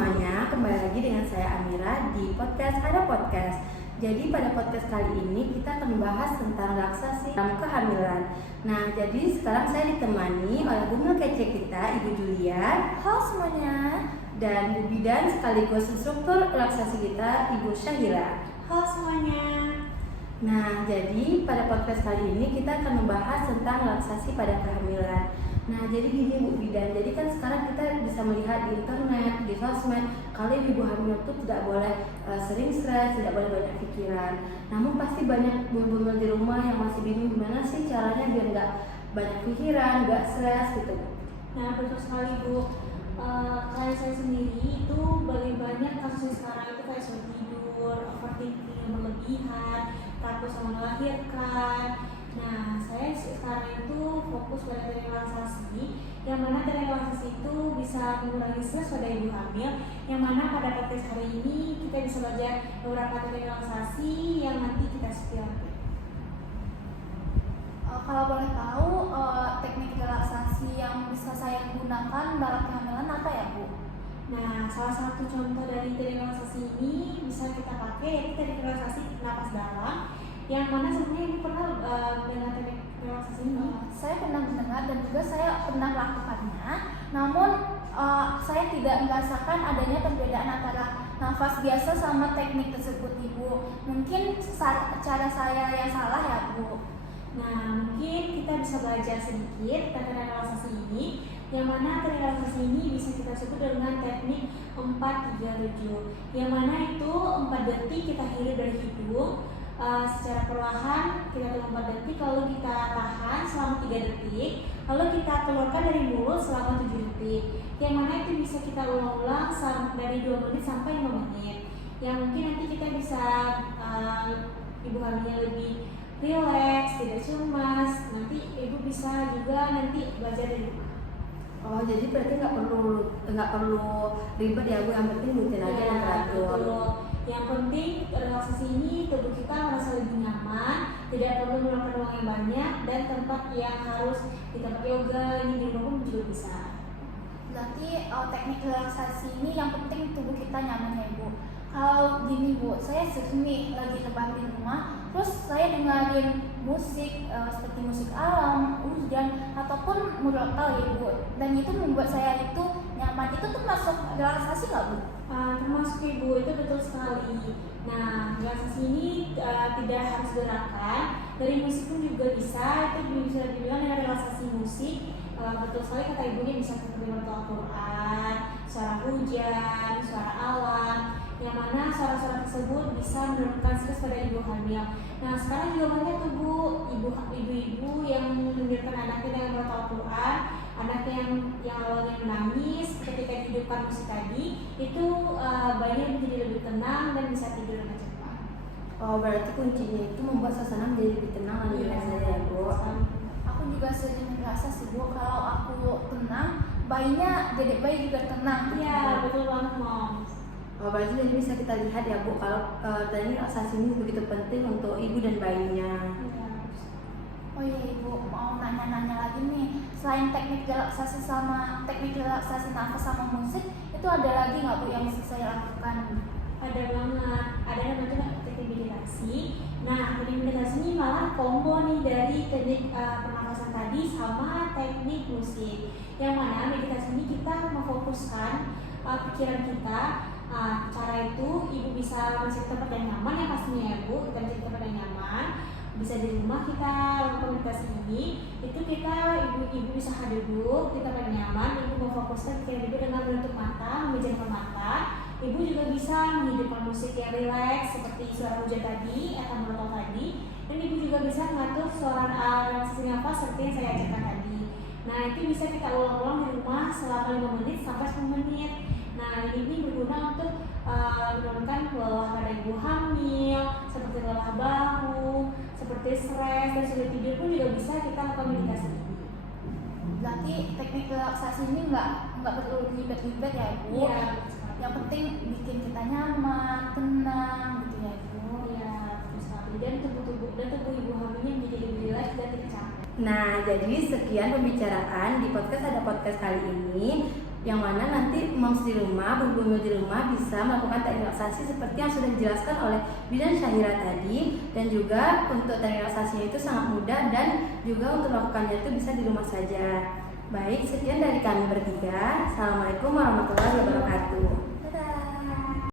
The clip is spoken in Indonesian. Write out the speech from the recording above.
semuanya, kembali lagi dengan saya Amira di podcast Ada Podcast. Jadi pada podcast kali ini kita akan membahas tentang relaksasi dalam kehamilan. Nah, jadi sekarang saya ditemani oleh bunda kece kita, Ibu Julia. Halo semuanya. Dan Bu Bidan sekaligus instruktur relaksasi kita, Ibu Syahila. Halo semuanya. Nah, jadi pada podcast kali ini kita akan membahas tentang relaksasi pada kehamilan. Nah, jadi gini Bu Bidan, jadi kan sekarang kita bisa melihat di internet, di sosmed, kalau ibu hamil itu tidak boleh sering stres, tidak boleh banyak pikiran. Namun pasti banyak bunda di rumah yang masih bingung gimana sih caranya biar nggak banyak pikiran, nggak stres gitu. Nah, betul sekali Bu. Kayak saya sendiri itu banyak kasusnya sekarang itu kayak sulit tidur, overthinking yang berlebihan, takut sama melahirkan. Nah, saya sekarang itu fokus pada relaksasi, yang mana relaksasi itu bisa mengurangi stres pada ibu hamil, yang mana pada podcast hari ini kita bisa belajar beberapa relaksasi yang nanti kita spill. Kalau boleh tahu, teknik relaksasi yang bisa saya gunakan dalam kehamilan apa ya, Bu? Nah, salah satu contoh dari relaksasi ini bisa kita pakai yaitu relaksasi napas dalam, yang mana sebenarnya Ibu pernah mendengar teknik relaksasi ini? Saya pernah mendengar dan juga saya pernah melakukannya. Namun saya tidak merasakan adanya perbedaan antara nafas biasa sama teknik tersebut, Ibu. Mungkin cara saya yang salah ya, Bu. Nah, mungkin kita bisa belajar sedikit tentang relaksasi ini, yang mana relaksasi ini bisa kita sebut dengan teknik 4-3-7, yang mana itu 4 detik kita hirup dari hidung secara perlahan, kita tunggu 4 detik, lalu kita tahan selama 3 detik, lalu kita keluarkan dari mulut selama 7 detik, yang mana itu bisa kita ulang-ulang dari 2 menit sampai 5 menit, yang mungkin nanti kita bisa ibu hamilnya lebih relax, tidak cemas. Nanti ibu bisa juga nanti belajar dari rumah. Oh, jadi berarti nggak perlu ribet ya Bu, yang penting rutin aja dan teratur. Betul. Yang penting relaksasi ini tubuh kita merasa lebih nyaman, tidak perlu melakukan ruang yang banyak dan tempat yang harus di tempat yoga ini di rumah pun juga bisa. Berarti teknik relaksasi ini yang penting tubuh kita nyaman ya, Bu. Kalau gini Bu, saya sering nih lagi rebahan di rumah, terus saya dengerin musik seperti musik alam, hujan, ataupun murotal ya Bu. Dan itu membuat saya itu nyaman. Itu termasuk relaksasi nggak Bu? Termasuk Ibu, itu betul sekali. Nah, relaksasi ini tidak harus gerakan, dari musik pun juga bisa. Itu bisa dibilang dengan relaksasi musik. Betul sekali kata ibunya, bisa seperti menonton Al-Quran, suara hujan, suara alam, yang mana suara-suara tersebut bisa menurunkan stres pada ibu hamil. Nah, sekarang juga banyak tuh Bu, ibu-ibu yang mendengarkan anaknya dengan menonton Al-Quran, anaknya yang awalnya menangis ketika dihidupkan musik tadi, itu bayinya menjadi lebih tenang dan bisa tidur dengan cepat. Oh, berarti kuncinya itu membuat suasana menjadi lebih tenang dan relax aja ya Bu. Aku juga sering merasa sih Bu, kalau aku tenang, dedek bayi juga tenang. Iya, betul banget Mom. Oh, berarti jadi bisa kita lihat ya Bu, kalau tadi relaksasi ini begitu penting untuk ibu dan bayinya. Oh iya Ibu, mau nanya-nanya lagi nih. Selain teknik relaksasi sama teknik relaksasi nafas sama musik, itu ada lagi nggak Bu yang bisa saya lakukan? Ada banget, ada namanya teknik meditasi. Nah, teknik meditasi ini malah combo nih dari teknik pernafasan tadi sama teknik musik. Yang mana meditasi ini kita memfokuskan pikiran kita. Cara itu ibu bisa mencari tempat yang nyaman ya pastinya ya Bu, kita mencari tempat yang nyaman. Bisa di rumah kita lakukan meditasi ini, itu kita ibu bisa duduk di tempat yang nyaman, ibu memfokuskan pikiran ibu dengan menutup mata, memejamkan mata. Ibu juga bisa menghidupkan musik yang rileks seperti suara hujan tadi atau merotol tadi, dan ibu juga bisa mengatur suara relaksasi nafas seperti yang saya ajarkan tadi. Nah, itu bisa kita ulang-ulang di rumah selama 5 menit sampai 10 menit. Nah, ini berguna untuk menurunkan lelah pada ibu hamil, seperti lelah bahu, seperti stres dan sulit tidur pun juga bisa kita lakukan meditasi ini. Berarti teknik relaksasi ini nggak perlu ribet-ribet ya Bu? Iya. Yang penting bikin kita nyaman, tenang gitu ya Bu. Iya, betul sekali. Dan tubuh ibu hamilnya menjadi lebih rileks dan tidak capek. Nah, jadi sekian pembicaraan di podcast Ada Podcast kali ini. yang mana nanti moms di rumah, bumil di rumah bisa melakukan teknik relaksasi seperti yang sudah dijelaskan oleh Bidan Syahira tadi. Dan juga untuk teknik relaksasinya itu sangat mudah dan juga untuk melakukannya itu bisa di rumah saja. Baik, sekian dari kami bertiga. Assalamualaikum warahmatullahi wabarakatuh.